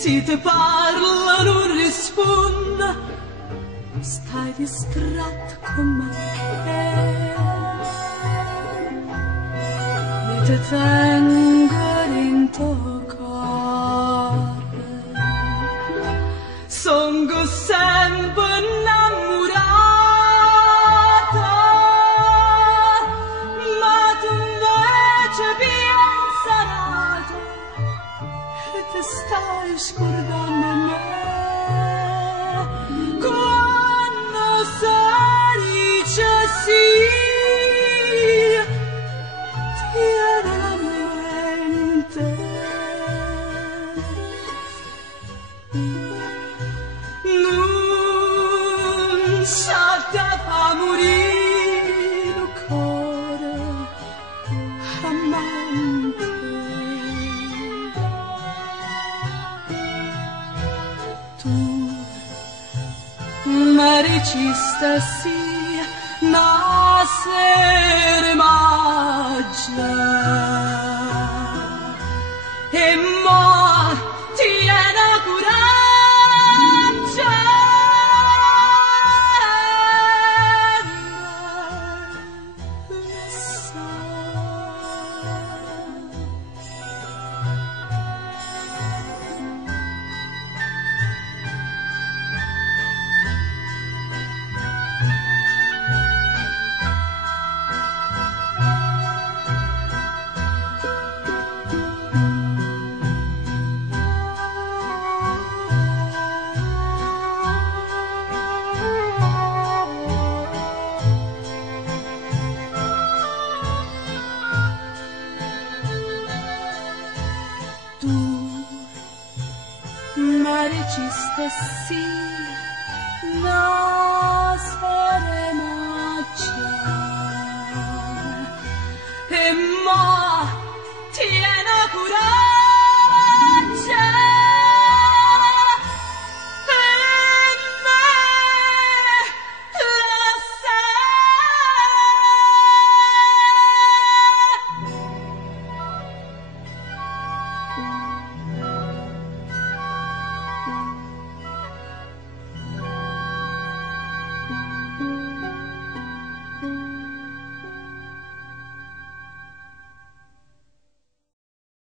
Si ti parla non risponda, stai distratto con me e ti tengo in tuo cuore. Sono sempre innamorata, ma tu invece pianzarato e ti stai scordando me. Quando si dice sì, ti viene la mente. Non sa da fa morire il cuore amante. Ma recista sì, una sera maggio e mo ti viene coraggio sì, no.